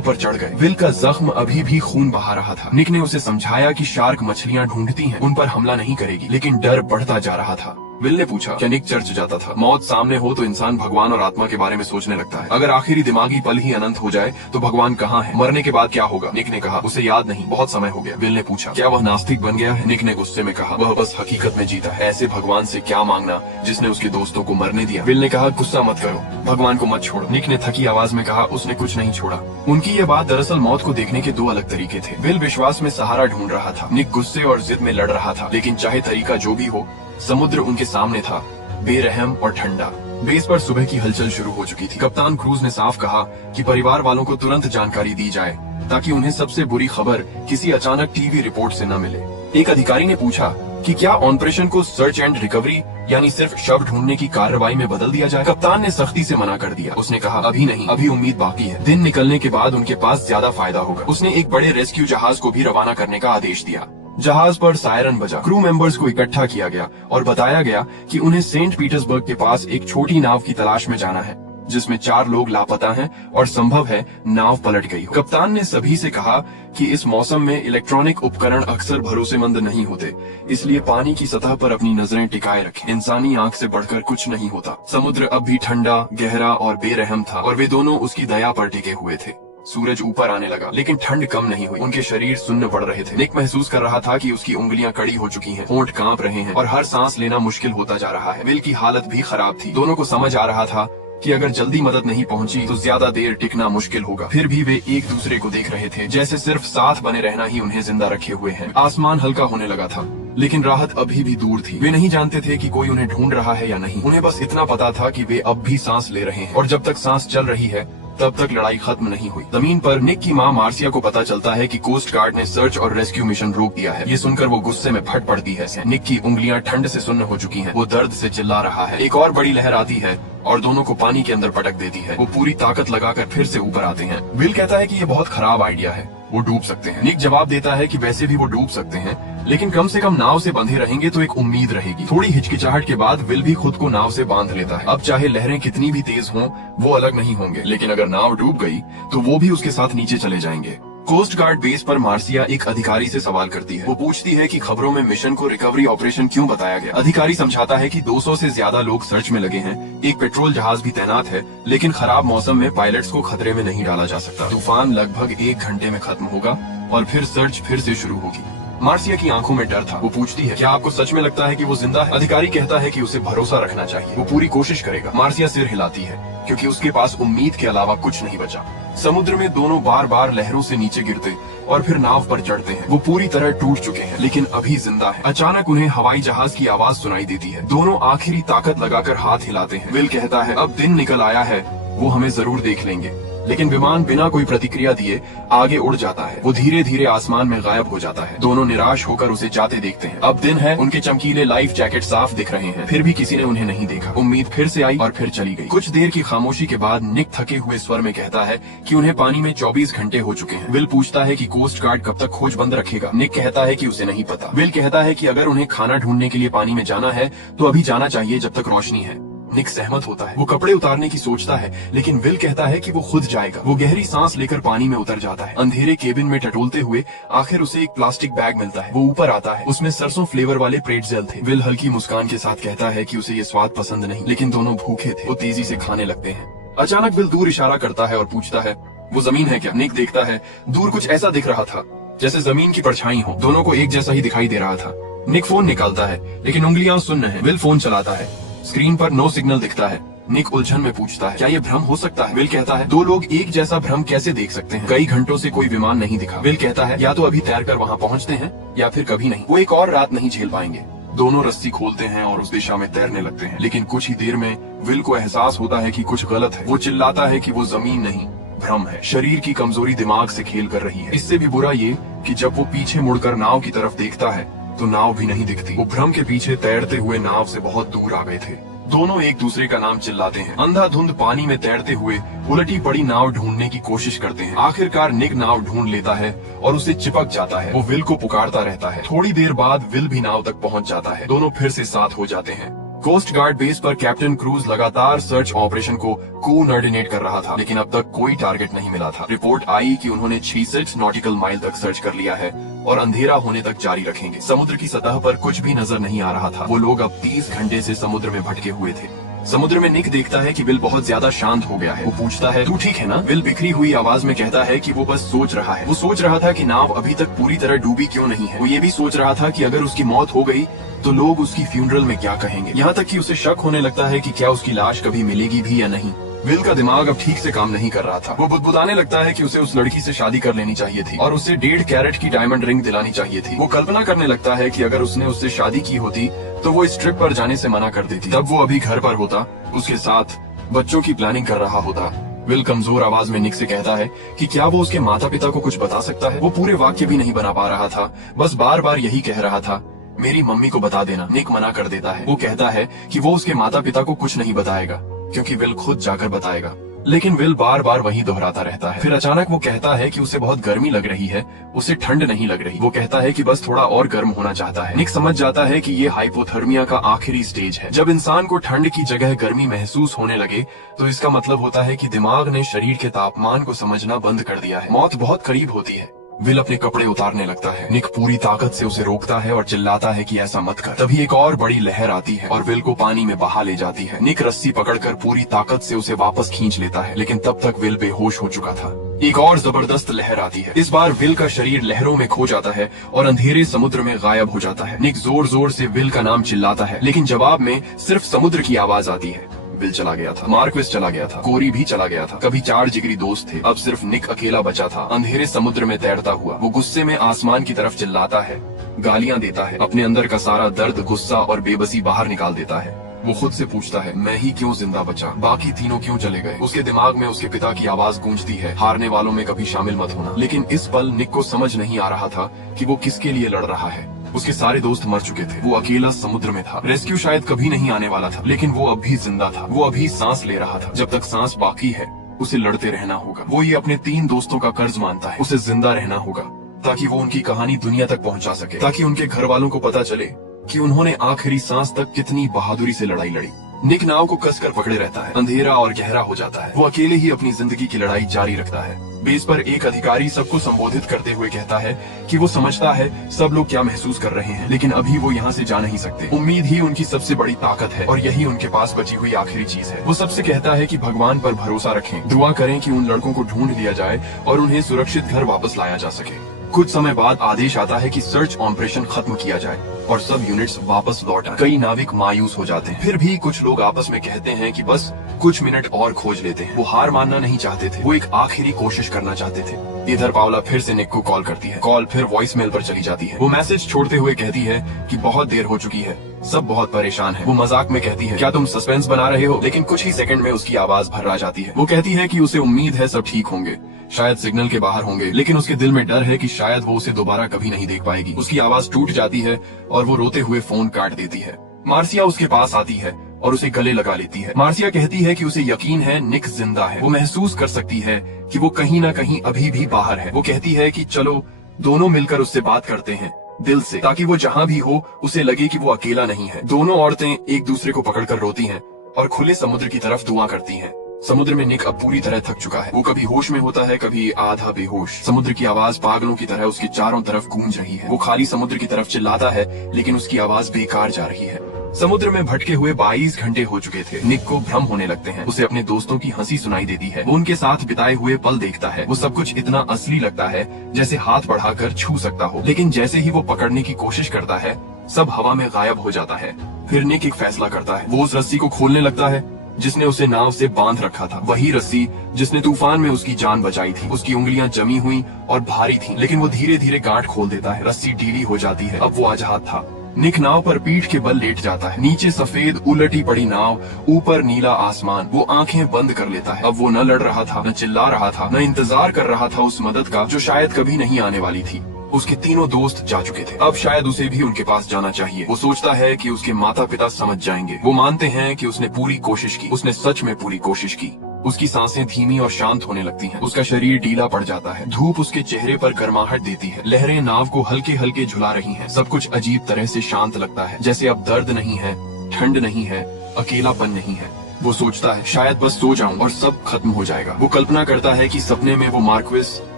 पर चढ़ गए। विल का जख्म अभी भी खून बहा रहा था। निक ने उसे समझाया कि शार्क मछलियां ढूंढती हैं, उन पर हमला नहीं करेगी, लेकिन डर बढ़ता जा रहा था। विल ने पूछा क्या निक चर्च जाता था? मौत सामने हो तो इंसान भगवान और आत्मा के बारे में सोचने लगता है। अगर आखिरी दिमागी पल ही अनंत हो जाए तो भगवान कहाँ है? मरने के बाद क्या होगा? निक ने कहा उसे याद नहीं, बहुत समय हो गया। विल ने पूछा क्या वह नास्तिक बन गया है? निक ने गुस्से में कहा वह बस हकीकत में जीता है। ऐसे भगवान से क्या मांगना जिसने उसके दोस्तों को मरने दिया। विल ने कहा गुस्सा मत करो, भगवान को मत छोड़ो। निक ने थकी आवाज में कहा उसने कुछ नहीं छोड़ा। उनकी ये बात दरअसल मौत को देखने के दो अलग तरीके थे। विल विश्वास में सहारा ढूंढ रहा था, निक गुस्से और जिद में लड़ रहा था। लेकिन चाहे तरीका जो भी हो, समुद्र उनके सामने था, बेरहम और ठंडा। बेस पर सुबह की हलचल शुरू हो चुकी थी। कप्तान क्रूज ने साफ कहा कि परिवार वालों को तुरंत जानकारी दी जाए ताकि उन्हें सबसे बुरी खबर किसी अचानक टीवी रिपोर्ट से न मिले। एक अधिकारी ने पूछा कि क्या ऑपरेशन को सर्च एंड रिकवरी यानी सिर्फ शव ढूंढने की कार्रवाई में बदल दिया जाए? कप्तान ने सख्ती से मना कर दिया। उसने कहा अभी नहीं, अभी उम्मीद बाकी है। दिन निकलने के बाद उनके पास ज्यादा फायदा होगा। उसने एक बड़े रेस्क्यू जहाज को भी रवाना करने का आदेश दिया। जहाज पर सायरन बजा। क्रू मेंबर्स को इकट्ठा किया गया और बताया गया कि उन्हें सेंट पीटर्सबर्ग के पास एक छोटी नाव की तलाश में जाना है जिसमें 4 लोग लापता हैं और संभव है नाव पलट गई हो। कप्तान ने सभी से कहा कि इस मौसम में इलेक्ट्रॉनिक उपकरण अक्सर भरोसेमंद नहीं होते, इसलिए पानी की सतह पर अपनी नजरें टिकाए रखें। इंसानी आंख से बढ़कर कुछ नहीं होता। समुद्र अब भी ठंडा, गहरा और बेरहम था और वे दोनों उसकी दया पर टिके हुए थे। सूरज ऊपर आने लगा लेकिन ठंड कम नहीं हुई। उनके शरीर सुन्न पड़ रहे थे। निक महसूस कर रहा था कि उसकी उंगलियां कड़ी हो चुकी हैं, होंठ कांप रहे हैं और हर सांस लेना मुश्किल होता जा रहा है। विल की हालत भी खराब थी। दोनों को समझ आ रहा था कि अगर जल्दी मदद नहीं पहुंची तो ज्यादा देर टिकना मुश्किल होगा। फिर भी वे एक दूसरे को देख रहे थे, जैसे सिर्फ साथ बने रहना ही उन्हें जिंदा रखे हुए है। आसमान हल्का होने लगा था लेकिन राहत अभी भी दूर थी। वे नहीं जानते थे कि कोई उन्हें ढूंढ रहा है या नहीं। उन्हें बस इतना पता था कि वे अब भी सांस ले रहे हैं और जब तक सांस चल रही है तब तक लड़ाई खत्म नहीं हुई। जमीन पर निक की मां मार्सिया को पता चलता है कि कोस्ट गार्ड ने सर्च और रेस्क्यू मिशन रोक दिया है। ये सुनकर वो गुस्से में फट पड़ती है। निक की उंगलियां ठंड से सुन्न हो चुकी हैं। वो दर्द से चिल्ला रहा है। एक और बड़ी लहर आती है और दोनों को पानी के अंदर पटक देती है। वो पूरी ताकत लगाकर फिर से ऊपर आते हैं। विल कहता है कि ये बहुत खराब आइडिया है, वो डूब सकते हैं। निक जवाब देता है कि वैसे भी वो डूब सकते हैं लेकिन कम से कम नाव से बंधे रहेंगे तो एक उम्मीद रहेगी। थोड़ी हिचकिचाहट के बाद विल भी खुद को नाव से बांध लेता है। अब चाहे लहरें कितनी भी तेज हों, वो अलग नहीं होंगे, लेकिन अगर नाव डूब गई तो वो भी उसके साथ नीचे चले जाएंगे। कोस्ट गार्ड बेस पर मार्सिया एक अधिकारी से सवाल करती है। वो पूछती है कि खबरों में मिशन को रिकवरी ऑपरेशन क्यों बताया गया। अधिकारी समझाता है कि 200 से ज्यादा लोग सर्च में लगे हैं, एक पेट्रोल जहाज भी तैनात है, लेकिन खराब मौसम में पायलट्स को खतरे में नहीं डाला जा सकता। तूफान लगभग 1 घंटे में खत्म होगा और फिर सर्च फिर से शुरू होगी। मार्सिया की आंखों में डर था। वो पूछती है क्या आपको सच में लगता है कि वो जिंदा है? अधिकारी कहता है कि उसे भरोसा रखना चाहिए, वो पूरी कोशिश करेगा। मार्सिया सिर हिलाती है क्योंकि उसके पास उम्मीद के अलावा कुछ नहीं बचा। समुद्र में दोनों बार बार लहरों से नीचे गिरते और फिर नाव पर चढ़ते हैं। वो पूरी तरह टूट चुके हैं लेकिन अभी जिंदा है। अचानक उन्हें हवाई जहाज की आवाज सुनाई देती है। दोनों आखिरी ताकत लगाकर हाथ हिलाते हैं। विल कहता है अब दिन निकल आया है, वो हमें जरूर देख लेंगे। लेकिन विमान बिना कोई प्रतिक्रिया दिए आगे उड़ जाता है। वो धीरे धीरे आसमान में गायब हो जाता है। दोनों निराश होकर उसे जाते देखते हैं। अब दिन है, उनके चमकीले लाइफ जैकेट साफ दिख रहे हैं, फिर भी किसी ने उन्हें नहीं देखा। उम्मीद फिर से आई और फिर चली गई। कुछ देर की खामोशी के बाद निक थके हुए स्वर में कहता है कि उन्हें पानी में 24 घंटे हो चुके हैं। विल पूछता है कि कोस्ट गार्ड कब तक खोज बंद रखेगा। निक कहता है कि उसे नहीं पता। विल कहता है कि अगर उन्हें खाना ढूंढने के लिए पानी में जाना है तो अभी जाना चाहिए जब तक रोशनी है। निक सहमत होता है। वो कपड़े उतारने की सोचता है लेकिन विल कहता है कि वो खुद जाएगा। वो गहरी सांस लेकर पानी में उतर जाता है। अंधेरे केबिन में टटोलते हुए आखिर उसे एक प्लास्टिक बैग मिलता है। वो ऊपर आता है, उसमें सरसों फ्लेवर वाले प्रेट्जेल थे। विल हल्की मुस्कान के साथ कहता है कि उसे ये स्वाद पसंद नहीं, लेकिन दोनों भूखे थे। वो तेजी से खाने लगते हैं। अचानक विल दूर इशारा करता है और पूछता है वो जमीन है क्या? निक देखता है, दूर कुछ ऐसा दिख रहा था जैसे जमीन की परछाई हो। दोनों को एक जैसा ही दिखाई दे रहा था। निक फोन निकालता है लेकिन उंगलियां सुन्न है। विल फोन चलाता है, स्क्रीन पर नो सिग्नल दिखता है। निक उलझन में पूछता है क्या ये भ्रम हो सकता है? विल कहता है 2 लोग एक जैसा भ्रम कैसे देख सकते हैं? कई घंटों से कोई विमान नहीं दिखा। विल कहता है या तो अभी तैरकर वहाँ पहुँचते हैं या फिर कभी नहीं। वो एक और रात नहीं झेल पाएंगे। दोनों रस्सी खोलते हैं और उस दिशा में तैरने लगते हैं, लेकिन कुछ ही देर में विल को एहसास होता है कि कुछ गलत है। वो चिल्लाता है कि वो जमीन नहीं, भ्रम है। शरीर की कमजोरी दिमाग से खेल कर रही है। इससे भी बुरा ये कि जब वो पीछे मुड़कर नाव की तरफ देखता है तो नाव भी नहीं दिखती। वो भ्रम के पीछे तैरते हुए नाव से बहुत दूर आ गए थे। दोनों एक दूसरे का नाम चिल्लाते हैं। अंधाधुंध पानी में तैरते हुए उलटी पड़ी नाव ढूंढने की कोशिश करते हैं। आखिरकार निक नाव ढूंढ लेता है और उसे चिपक जाता है। वो विल को पुकारता रहता है। थोड़ी देर बाद विल भी नाव तक पहुंच जाता है। दोनों फिर से साथ हो जाते हैं। कोस्ट गार्ड बेस पर कैप्टन क्रूज लगातार सर्च ऑपरेशन को कोऑर्डिनेट कर रहा था, लेकिन अब तक कोई टारगेट नहीं मिला था। रिपोर्ट आई कि उन्होंने 66 नॉटिकल माइल तक सर्च कर लिया है और अंधेरा होने तक जारी रखेंगे। समुद्र की सतह पर कुछ भी नजर नहीं आ रहा था। वो लोग अब 30 घंटे से समुद्र में भटके हुए थे। समुद्र में निक देखता है कि विल बहुत ज्यादा शांत हो गया है। वो पूछता है, तू ठीक है ना? विल बिखरी हुई आवाज में कहता है कि वो बस सोच रहा है। वो सोच रहा था कि नाव अभी तक पूरी तरह डूबी क्यों नहीं है। वो ये भी सोच रहा था कि अगर उसकी मौत हो गई तो लोग उसकी फ्यूनरल में क्या कहेंगे। यहाँ तक कि उसे शक होने लगता है कि क्या उसकी लाश कभी मिलेगी भी या नहीं। विल का दिमाग अब ठीक से काम नहीं कर रहा था। वो बुदबुदाने लगता है कि उसे उस लड़की से शादी कर लेनी चाहिए थी और उसे 1.5 कैरेट की डायमंड रिंग दिलानी चाहिए थी। वो कल्पना करने लगता है कि अगर उसने उससे शादी की होती तो वो इस ट्रिप पर जाने से मना कर देती। तब वो अभी घर पर होता, उसके साथ बच्चों की प्लानिंग कर रहा होता। विल कमजोर आवाज में निक से कहता है कि क्या वो उसके माता पिता को कुछ बता सकता है। वो पूरे वाक्य भी नहीं बना पा रहा था, बस बार बार यही कह रहा था, मेरी मम्मी को बता देना। निक मना कर देता है। वो कहता है कि वो उसके माता पिता को कुछ नहीं बताएगा क्योंकि विल खुद जाकर बताएगा, लेकिन विल बार बार वही दोहराता रहता है। फिर अचानक वो कहता है कि उसे बहुत गर्मी लग रही है, उसे ठंड नहीं लग रही। वो कहता है कि बस थोड़ा और गर्म होना चाहता है। निक समझ जाता है कि ये हाइपोथर्मिया का आखिरी स्टेज है। जब इंसान को ठंड की जगह गर्मी महसूस होने लगे तो इसका मतलब होता है कि दिमाग ने शरीर के तापमान को समझना बंद कर दिया है। मौत बहुत करीब होती है। विल अपने कपड़े उतारने लगता है। निक पूरी ताकत से उसे रोकता है और चिल्लाता है कि ऐसा मत कर। तभी एक और बड़ी लहर आती है और विल को पानी में बहा ले जाती है। निक रस्सी पकड़कर पूरी ताकत से उसे वापस खींच लेता है, लेकिन तब तक विल बेहोश हो चुका था। एक और जबरदस्त लहर आती है। इस बार विल का शरीर लहरों में खो जाता है और अंधेरे समुद्र में गायब हो जाता है। निक जोर जोर से विल का नाम चिल्लाता है, लेकिन जवाब में सिर्फ समुद्र की आवाज आती है। विल चला गया था, मार्क्विस चला गया था, कोरी भी चला गया था। कभी 4 जिगरी दोस्त थे, अब सिर्फ निक अकेला बचा था, अंधेरे समुद्र में तैरता हुआ। वो गुस्से में आसमान की तरफ चिल्लाता है, गालियां देता है, अपने अंदर का सारा दर्द, गुस्सा और बेबसी बाहर निकाल देता है। वो खुद से पूछता है, मैं ही क्यों जिंदा बचा, बाकी तीनों क्यों चले गए। उसके दिमाग में उसके पिता की आवाज गूंजती है, हारने वालों में कभी शामिल मत होना। लेकिन इस पल निक को समझ नहीं आ रहा था कि वो किसके लिए लड़ रहा है। उसके सारे दोस्त मर चुके थे, वो अकेला समुद्र में था। रेस्क्यू शायद कभी नहीं आने वाला था, लेकिन वो अब भी जिंदा था। वो अभी सांस ले रहा था। जब तक सांस बाकी है उसे लड़ते रहना होगा। वो ये अपने 3 दोस्तों का कर्ज मानता है। उसे जिंदा रहना होगा ताकि वो उनकी कहानी दुनिया तक पहुंचा सके, ताकि उनके घर वालों को पता चले कि उन्होंने आखिरी सांस तक कितनी बहादुरी से लड़ाई लड़ी। निक नाव को कसकर पकड़े रहता है। अंधेरा और गहरा हो जाता है। वो अकेले ही अपनी जिंदगी की लड़ाई जारी रखता है। बेस पर एक अधिकारी सबको संबोधित करते हुए कहता है कि वो समझता है सब लोग क्या महसूस कर रहे हैं, लेकिन अभी वो यहाँ से जा नहीं सकते। उम्मीद ही उनकी सबसे बड़ी ताकत है और यही उनके पास बची हुई आखिरी चीज है। वो सबसे कहता है कि भगवान पर भरोसा रखें, दुआ करें कि उन लड़कों को ढूंढ लिया जाए और उन्हें सुरक्षित घर वापस लाया जा सके। कुछ समय बाद आदेश आता है कि सर्च ऑपरेशन खत्म किया जाए और सब यूनिट्स वापस लौट आए। कई नाविक मायूस हो जाते हैं, फिर भी कुछ लोग आपस में कहते हैं कि बस कुछ मिनट और खोज लेते हैं। वो हार मानना नहीं चाहते थे, वो एक आखिरी कोशिश करना चाहते थे। इधर पावला फिर से निक को कॉल करती है। कॉल फिर वॉइस मेल पर चली जाती है। वो मैसेज छोड़ते हुए कहती है कि बहुत देर हो चुकी है, सब बहुत परेशान है। वो मजाक में कहती है, क्या तुम सस्पेंस बना रहे हो? लेकिन कुछ ही सेकंड में उसकी आवाज भर्रा जाती है। वो कहती है कि उसे उम्मीद है सब ठीक होंगे, शायद सिग्नल के बाहर होंगे, लेकिन उसके दिल में डर है कि शायद वो उसे दोबारा कभी नहीं देख पाएगी। उसकी आवाज टूट जाती है और वो रोते हुए फोन काट देती है। मार्सिया उसके पास आती है और उसे गले लगा लेती है। मार्सिया कहती है कि उसे यकीन है निक जिंदा है। वो महसूस कर सकती है कि वो कहीं ना कहीं अभी भी बाहर है। वो कहती है कि चलो दोनों मिलकर उससे बात करते हैं दिल से, ताकि वो जहाँ भी हो उसे लगे कि वो अकेला नहीं है। दोनों औरतें एक दूसरे को पकड़कर रोती हैं और खुले समुद्र की तरफ दुआ करती हैं। समुद्र में निक अब पूरी तरह थक चुका है। वो कभी होश में होता है, कभी आधा बेहोश। समुद्र की आवाज पागलों की तरह उसके चारों तरफ गूंज रही है। वो खाली समुद्र की तरफ चिल्लाता है, लेकिन उसकी आवाज बेकार जा रही है। समुद्र में भटके हुए 22 घंटे हो चुके थे। निक को भ्रम होने लगते हैं। उसे अपने दोस्तों की हंसी सुनाई देती है। वो उनके साथ बिताए हुए पल देखता है। वो सब कुछ इतना असली लगता है जैसे हाथ बढ़ाकर छू सकता हो, लेकिन जैसे ही वो पकड़ने की कोशिश करता है सब हवा में गायब हो जाता है। फिर निक एक फैसला करता है। वो उस रस्सी को खोलने लगता है जिसने उसे नाव से बांध रखा था, वही रस्सी जिसने तूफान में उसकी जान बचाई थी। उसकी उंगलियां जमी हुई और भारी थीं, लेकिन वो धीरे धीरे गांठ खोल देता है। रस्सी ढीली हो जाती है। अब वो आजाद था। निक नाव पर पीठ के बल लेट जाता है। नीचे सफेद उलटी पड़ी नाव, ऊपर नीला आसमान। वो आंखें बंद कर लेता है। अब वो न लड़ रहा था, न चिल्ला रहा था, न इंतजार कर रहा था उस मदद का जो शायद कभी नहीं आने वाली थी। उसके तीनों दोस्त जा चुके थे। अब शायद उसे भी उनके पास जाना चाहिए। वो सोचता है कि उसके माता पिता समझ जाएंगे। वो मानते हैं कि उसने पूरी कोशिश की, उसने सच में पूरी कोशिश की। उसकी सांसें धीमी और शांत होने लगती हैं। उसका शरीर ढीला पड़ जाता है। धूप उसके चेहरे पर गर्माहट देती है। लहरें नाव को हल्के हल्के झुला रही हैं। सब कुछ अजीब तरह से शांत लगता है, जैसे अब दर्द नहीं है, ठंड नहीं है, अकेलापन नहीं है। वो सोचता है शायद बस सो जाऊं और सब खत्म हो जाएगा। वो कल्पना करता है कि सपने में वो मार्क्विस,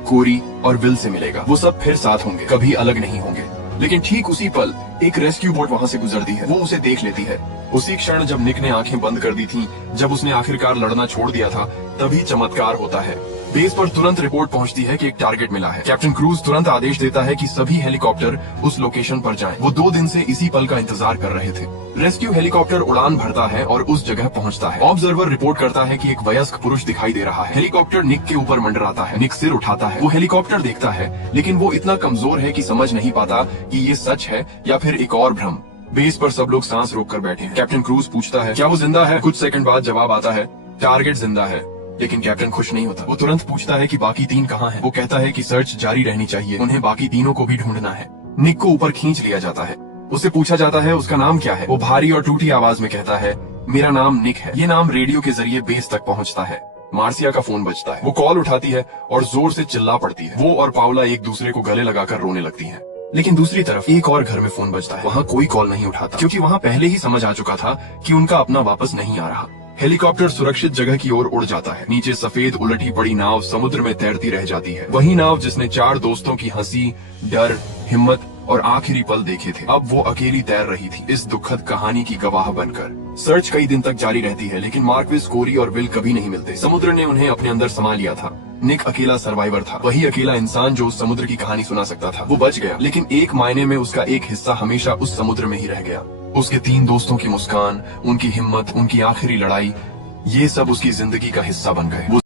कोरी और विल से मिलेगा। वो सब फिर साथ होंगे, कभी अलग नहीं होंगे। लेकिन ठीक उसी पल एक रेस्क्यू बोट वहाँ से गुजरती है। वो उसे देख लेती है। उसी क्षण जब निक ने आंखें बंद कर दी थीं, जब उसने आखिरकार लड़ना छोड़ दिया था, तभी चमत्कार होता है। बेस पर तुरंत रिपोर्ट पहुंचती है कि एक टारगेट मिला है। कैप्टन क्रूज तुरंत आदेश देता है कि सभी हेलीकॉप्टर उस लोकेशन पर जाएं। वो 2 दिन से इसी पल का इंतजार कर रहे थे। रेस्क्यू हेलीकॉप्टर उड़ान भरता है और उस जगह पहुंचता है। ऑब्जर्वर रिपोर्ट करता है कि एक वयस्क पुरुष दिखाई दे रहा है। हेलीकॉप्टर निक के ऊपर मंडराता है। निक सिर उठाता है। वो हेलीकॉप्टर देखता है, लेकिन वो इतना कमजोर है कि समझ नहीं पाता कि ये सच है या फिर एक और भ्रम। बेस पर सब लोग सांस रोक कर बैठे हैं। कैप्टन क्रूज पूछता है, क्या वो जिंदा है? कुछ सेकंड बाद जवाब आता है, टारगेट जिंदा है। लेकिन कैप्टन खुश नहीं होता। वो तुरंत पूछता है कि बाकी 3 कहाँ हैं? वो कहता है कि सर्च जारी रहनी चाहिए, उन्हें बाकी तीनों को भी ढूंढना है। निक को ऊपर खींच लिया जाता है। उससे पूछा जाता है उसका नाम क्या है। वो भारी और टूटी आवाज में कहता है, मेरा नाम निक है। ये नाम रेडियो के जरिए बेस तक पहुंचता है। मार्सिया का फोन बजता है। वो कॉल उठाती है और जोर से चिल्ला पड़ती है। वो और पाउला एक दूसरे को गले लगाकर रोने लगती हैं। लेकिन दूसरी तरफ एक और घर में फोन बजता है। वहाँ कोई कॉल नहीं उठाता, क्योंकि वहाँ पहले ही समझ आ चुका था कि उनका अपना वापस नहीं आ रहा। हेलीकॉप्टर सुरक्षित जगह की ओर उड़ जाता है। नीचे सफेद उलटी पड़ी नाव समुद्र में तैरती रह जाती है। वही नाव जिसने 4 दोस्तों की हंसी, डर, हिम्मत और आखिरी पल देखे थे, अब वो अकेली तैर रही थी, इस दुखद कहानी की गवाह बनकर। सर्च कई दिन तक जारी रहती है, लेकिन मार्क्विस, कोरी और विल कभी नहीं मिलते। समुद्र ने उन्हें अपने अंदर समा लिया था। निक अकेला सर्वाइवर था, वही अकेला इंसान जो उस समुद्र की कहानी सुना सकता था। वो बच गया, लेकिन एक मायने में उसका एक हिस्सा हमेशा उस समुद्र में ही रह गया। उसके 3 दोस्तों की मुस्कान, उनकी हिम्मत, उनकी आखिरी लड़ाई, ये सब उसकी जिंदगी का हिस्सा बन गए।